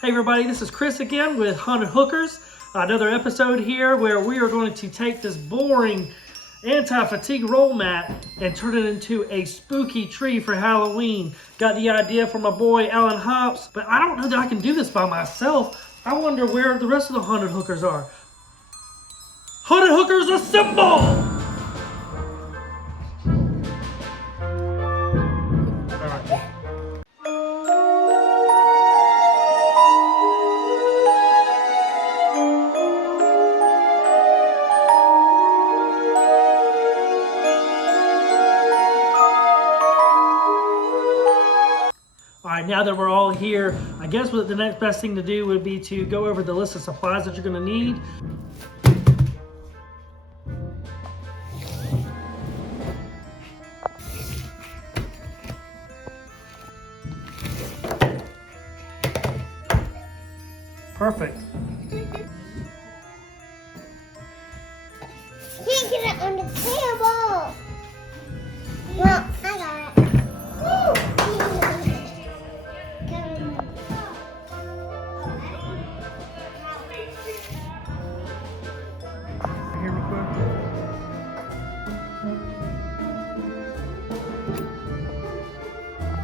Hey everybody, this is Chris again with Haunted Hookers. Another episode here where we are going to take this boring anti-fatigue roll mat and turn it into a spooky tree for Halloween. Got the idea from my boy Alan Hops, but I don't know that I can do this by myself. I wonder where the rest of the Haunted Hookers are. Haunted Hookers assemble! Alright, now that we're all here, I guess what the next best thing to do would be to go over the list of supplies that you're going to need. Perfect. Can't get it on the table. Well, I got it. Here real quick.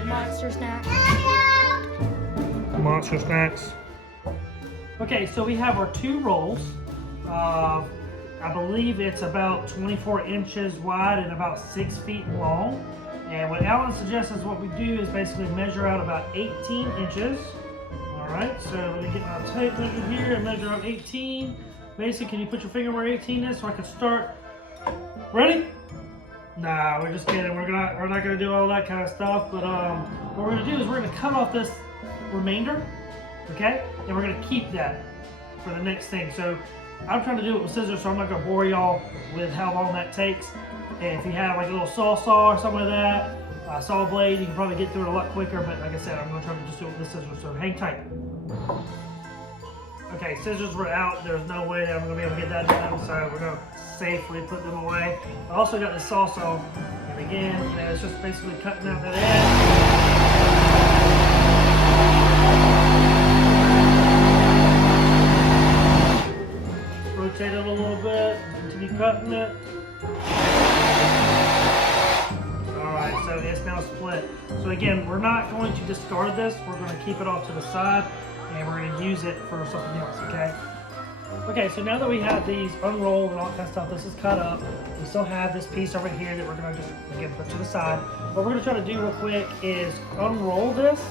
Monster snacks. Monster snacks. Okay, so we have our two rolls. I believe it's about 24 inches wide and about 6 feet long. And what Alan suggests is what we do is basically measure out about 18 inches. All right, so let me get my tape measure here and measure out 18. Mason, can you put your finger where 18 is so I can start? Ready? Nah, we're just kidding. We're not gonna do all that kind of stuff. But what we're gonna do is we're gonna cut off this remainder, okay? And we're gonna keep that for the next thing. So I'm trying to do it with scissors, so I'm not gonna bore y'all with how long that takes. And if you have like a little saw or something like that, saw blade, you can probably get through it a lot quicker. But like I said, I'm gonna try to just do it with the scissors. So hang tight. Okay, scissors were out. There's no way that I'm gonna be able to get that done, so we're gonna safely put them away. I also got the saw, and again, you know, it's just basically cutting out that edge. Rotate it a little bit, continue cutting it. Alright, so it's now split. So again, we're not going to discard this, we're going to keep it off to the side, and we're going to use it for something else, okay? Okay, so now that we have these unrolled and all that kind of stuff, this is cut up. We still have this piece over here that we're going to just, again, put to the side. What we're going to try to do real quick is unroll this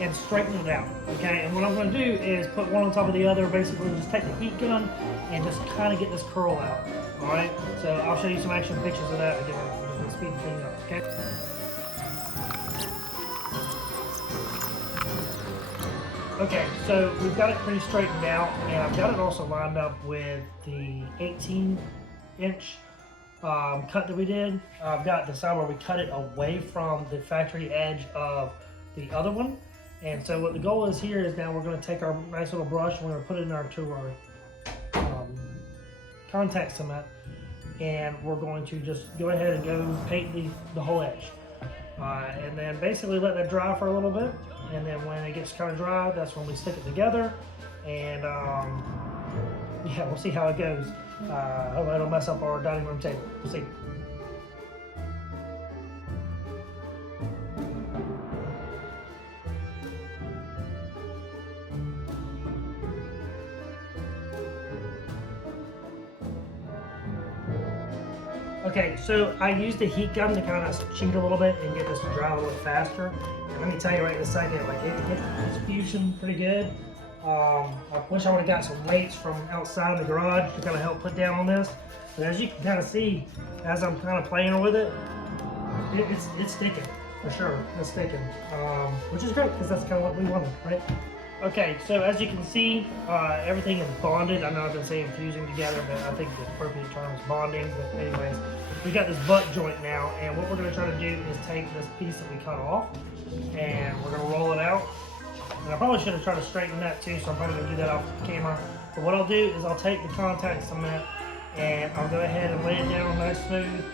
and straighten it out, okay? And what I'm going to do is put one on top of the other, basically just take the heat gun and just kind of get this curl out, all right? So I'll show you some action pictures of that. Again, we're just going to speed the thing up, okay? Okay, so we've got it pretty straightened out, and I've got it also lined up with the 18-inch cut that we did. I've got the side where we cut it away from the factory edge of the other one. And so what the goal is here is now we're going to take our nice little brush and we're going to put it in our contact cement, and we're going to just go ahead and go paint the whole edge. And then basically let that dry for a little bit, and then when it gets kind of dry, that's when we stick it together, and yeah, we'll see how it goes. Hope I don't mess up our dining room table. We'll see. Okay, so I used the heat gun to kind of cheat a little bit and get this to dry a little bit faster. And let me tell you right this second, like it's fusing pretty good. I wish I would have got some weights from outside the garage to kind of help put down on this. But as you can kind of see, as I'm kind of playing with it, it's sticking for sure. It's sticking, which is great because that's kind of what we wanted, right? Okay, so as you can see, everything is bonded. I know I've been saying fusing together, but I think the appropriate term is bonding. But anyways, we got this butt joint now, and what we're going to try to do is take this piece that we cut off, and we're going to roll it out. And I probably should have tried to straighten that too, so I'm probably going to do that off camera. But what I'll do is I'll take the contact cement and I'll go ahead and lay it down nice smooth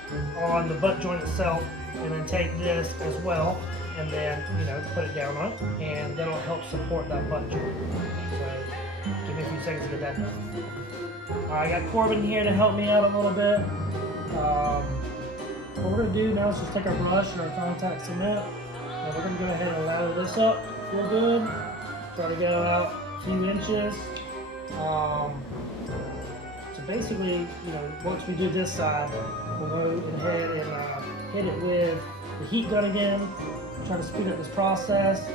on the butt joint itself, and then take this as well and then, you know, put it down on it, and that'll help support that butt joint. So give me a few seconds to get that done. I got Corbin here to help me out a little bit. What we're going to do now is just take our brush and our contact cement, and we're going to go ahead and lather this up real good. Try to go out a few inches. So basically, you know, once we do this side, we'll go ahead and hit it with the heat gun again. Try to speed up this process.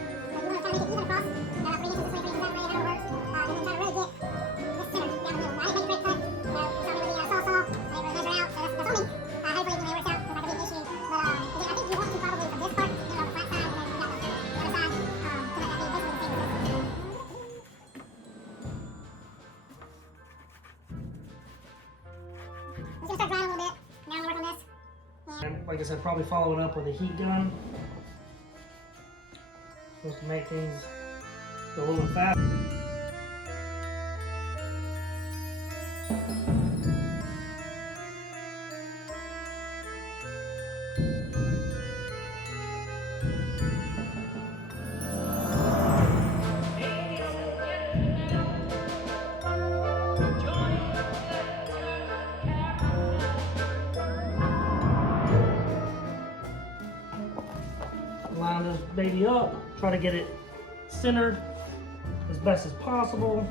And like I said, probably following up with a heat gun. Supposed to make things go a little bit faster. Line this baby up, try to get it centered as best as possible.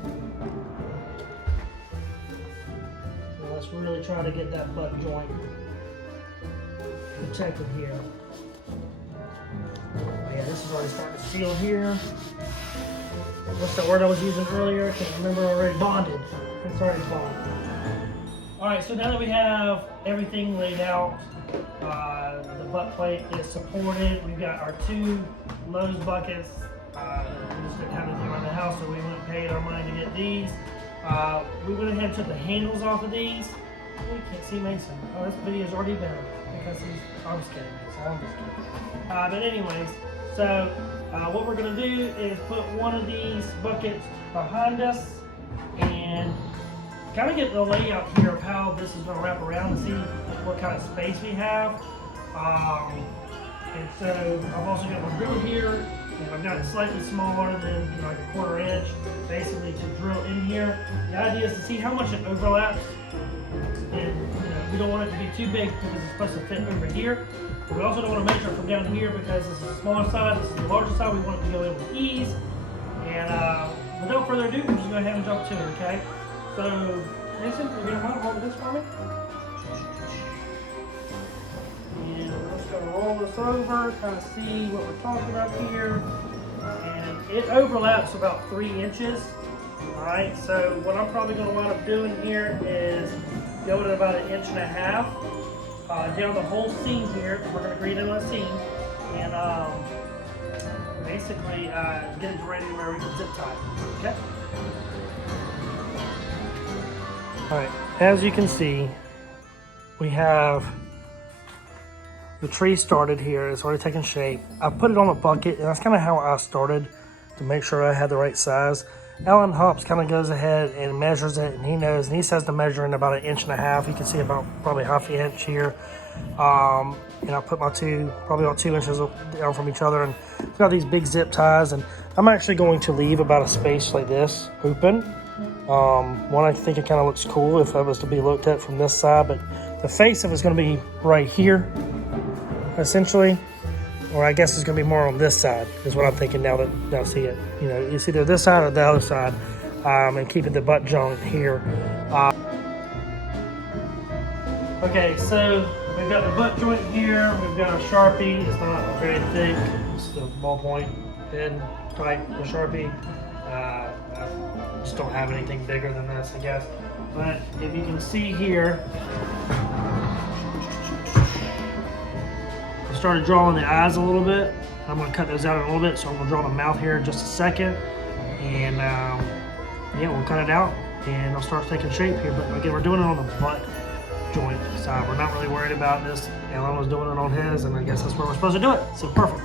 Now let's really try to get that butt joint protected here. Oh yeah, this is already starting to seal here. What's that word I was using earlier? I can't remember already. Bonded. It's already bonded. Alright, so now that we have everything laid out, the butt plate is supported. We've got our two Lowe's buckets. We just didn't have anything around the house, so we went and paid our money to get these. We went ahead and took the handles off of these. Oh, you can't see Mason. Oh, this video's already better because he's. I'm just kidding, Mason. I'm just kidding. But anyways, so what we're gonna do is put one of these buckets behind us and kind of get the layout here of how this is going to wrap around and see what kind of space we have. And so I've also got my drill here, and I've got it slightly smaller than, you know, like a 1/4 inch, basically to drill in here. The idea is to see how much it overlaps, and you know, we don't want it to be too big because it's supposed to fit over here. But we also don't want to measure from down here because this is the smaller side, this is the larger side. We want it to go in with ease. And without further ado, we'll just go ahead and jump to it, okay? So, Mason, you're going to hold this for me? And we're just going to roll this over, kind of see what we're talking about here. And it overlaps about 3 inches. Alright, so what I'm probably going to wind up doing here is going at about 1.5 inches down the whole seam here. We're going to green in a seam. And basically get it ready where we can zip tie it. Okay? Alright, as you can see, we have the tree started here. It's already taken shape. I put it on a bucket, and that's kind of how I started to make sure I had the right size. Alan Hops kind of goes ahead and measures it, and he knows, and he says to measure in about 1.5 inches. You can see about probably 1/2 inch here. And I put my two, probably about 2 inches down from each other, and it's got these big zip ties, and I'm actually going to leave about a space like this open. One, I think it kind of looks cool if that was to be looked at from this side, but the face of it's going to be right here, essentially, or I guess it's going to be more on this side, is what I'm thinking now that I see it. You know, it's either this side or the other side, and keeping the butt joint here. Okay, so we've got the butt joint here, we've got a Sharpie. It's not very thick, it's the ballpoint pen type of Sharpie. I just don't have anything bigger than this, I guess. But if you can see here, I started drawing the eyes a little bit. I'm going to cut those out a little bit, so I'm going to draw the mouth here in just a second. And yeah, we'll cut it out and it'll start taking shape here. But again, we're doing it on the butt joint side. We're not really worried about this. Alan was doing it on his, and I guess that's where we're supposed to do it. So perfect.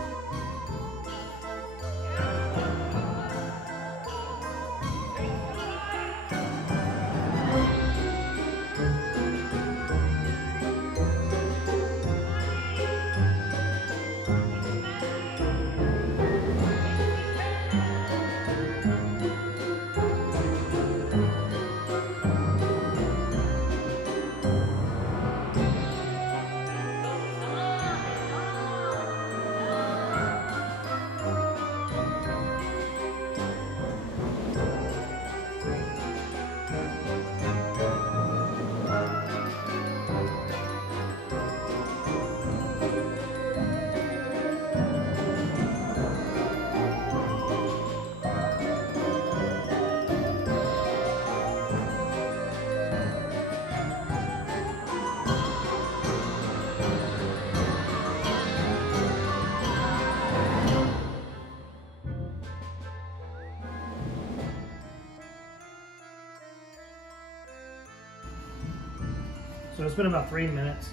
So it's been about 3 minutes.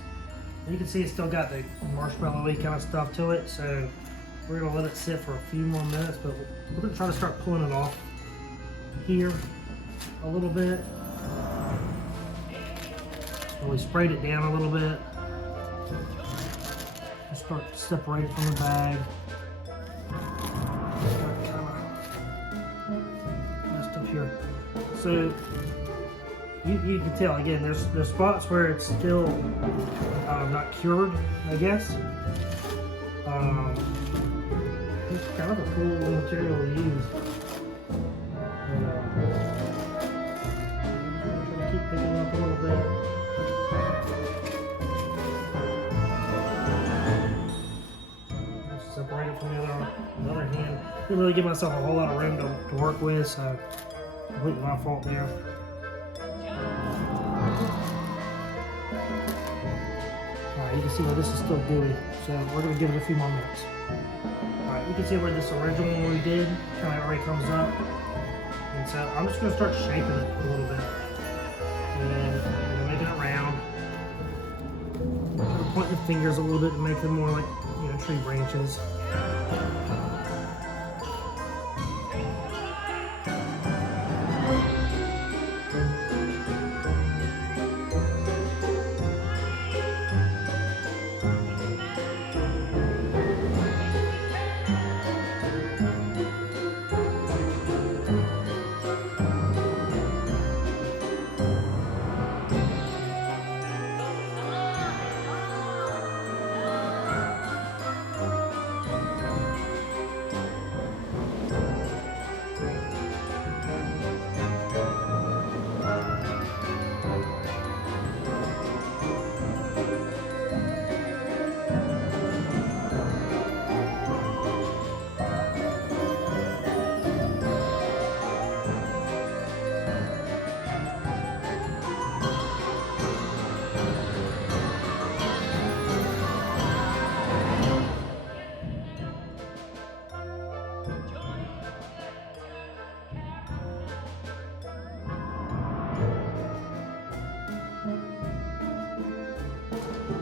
You can see it's still got the marshmallowy kind of stuff to it. So we're gonna let it sit for a few more minutes, but we're gonna try to start pulling it off here a little bit. So we sprayed it down a little bit. Start to separate it from the bag. Start kind of messed up here. So you can tell again. There's spots where it's still not cured, I guess. It's kind of a cool material to use. I'm gonna keep picking up a little bit. Separate it from the other hand. Didn't really give myself a whole lot of room to work with, so completely my fault there. Alright, you can see where this is still gooey, so we're going to give it a few more minutes. Alright, you can see where this original one we did kind of already comes up. And so I'm just going to start shaping it a little bit. And making it round. Kind of pointing the fingers a little bit to make them more like, you know, tree branches.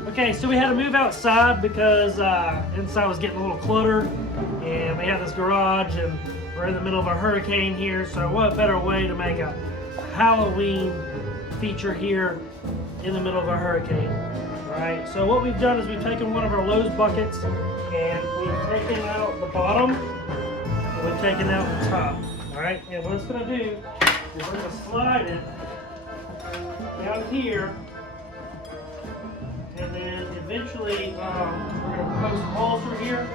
Okay, so we had to move outside because inside was getting a little cluttered, and we have this garage and we're in the middle of a hurricane here, so what better way to make a Halloween feature here in the middle of a hurricane. Alright, so what we've done is we've taken one of our Lowe's buckets and we've taken out the bottom and we've taken out the top. Alright, and what it's going to do is we're going to slide it down here. And then eventually we're going to post holes through here,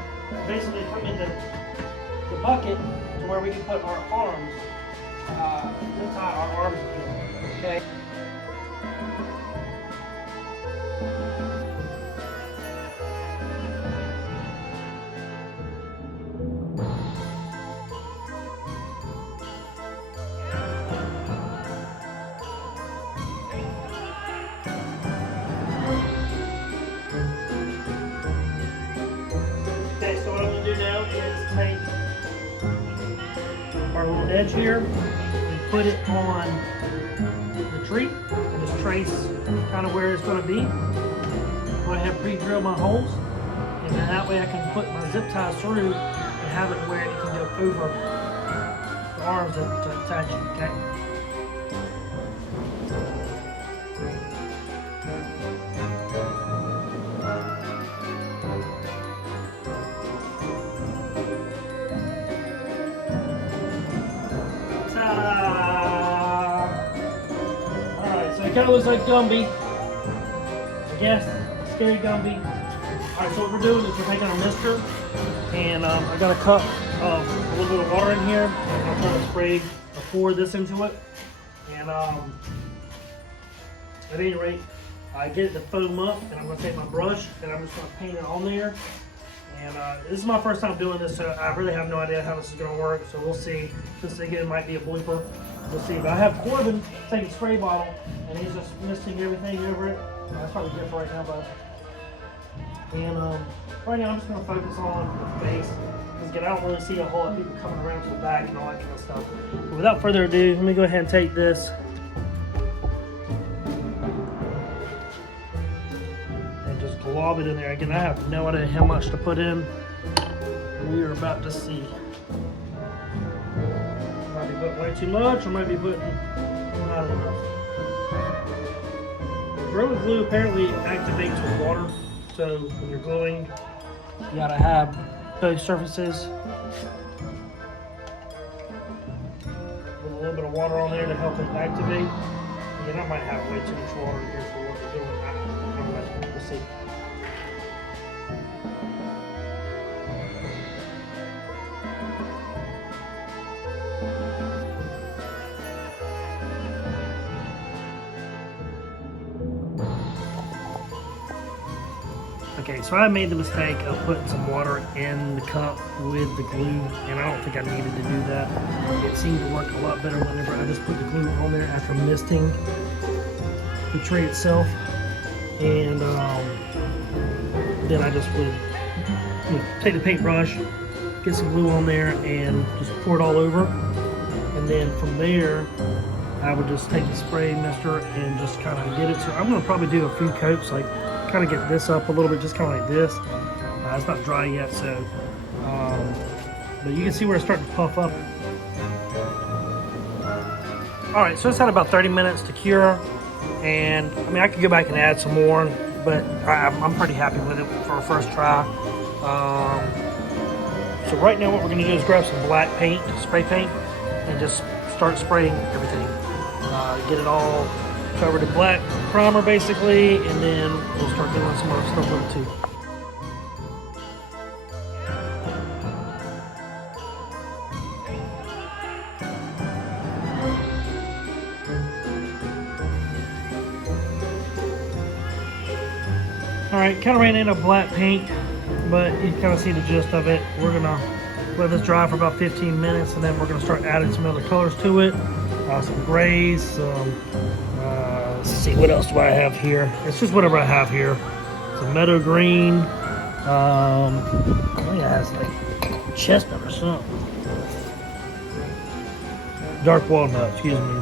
basically come into the bucket to where we can put our arms, zip tie our arms together, okay? Our little edge here and put it on the tree and just trace kind of where it's going to be. I have pre-drilled my holes, and then that way I can put my zip ties through and have it where it can go over the arms to attach it, okay? It kind of looks like Gumby, I guess, scary Gumby. Alright, so what we're doing is we're taking our mister, and I got a cup of a little bit of water in here, and I'm trying to spray or pour this into it. And at any rate, I get it to foam up, and I'm going to take my brush, and I'm just going to paint it on there. And this is my first time doing this, so I really have no idea how this is going to work, so we'll see. This again might be a blooper. We'll see. But I have Corbin taking a spray bottle, and he's just misting everything over it. That's probably good for right now, but and right now I'm just going to focus on the face, because again, I don't really see a whole lot of people coming around to the back and all that kind of stuff. But without further ado, let me go ahead and take this all of it in there. Again, I have no idea how much to put in. We are about to see. Might be putting way too much, or might be putting not enough. Gorilla glue apparently activates with water, so when you're gluing, you gotta have both surfaces with a little bit of water on there to help it activate. Again, I might have way too much water in here for what we're doing. I don't know. We'll see. Okay, so I made the mistake of putting some water in the cup with the glue, and I don't think I needed to do that. It seemed to work a lot better whenever I just put the glue on there after misting the tray itself, and then I just would take the paintbrush, get some glue on there, and just pour it all over, and then from there I would just take the spray mister and just kind of get it. So I'm going to probably do a few coats, like kind of get this up a little bit, just kind of like this. It's not dry yet, so but you can see where it's starting to puff up. All right, so it's had about 30 minutes to cure, and I mean I could go back and add some more, but I'm pretty happy with it for a first try. So right now what we're going to do is grab some black paint, spray paint, and just start spraying everything. Get it all covered in black primer basically, and then we'll start doing some other stuff with it too. Alright, kind of ran into black paint, but you kind of see the gist of it. We're gonna let this dry for about 15 minutes, and then we're gonna start adding some other colors to it. Some grays, some let's see, what else do I have here? It's just whatever I have here. Some meadow green. I think it has like chestnut or something. Dark walnut, excuse me.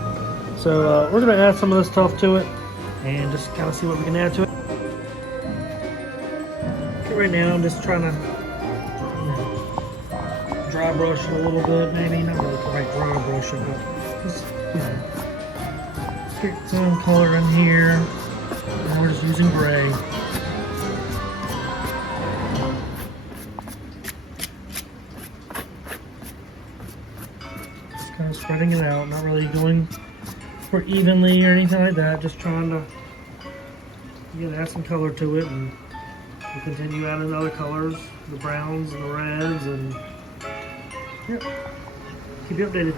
So we're gonna add some of this stuff to it and just kind of see what we can add to it. Okay, right now I'm just trying to dry brush it a little bit, maybe not really quite dry brush it, but just get some color in here, and we're just using gray. Just kind of spreading it out, not really going for evenly or anything like that, just trying to add some color to it, and we'll continue adding other colors, the browns and the reds, and yep, keep you updated.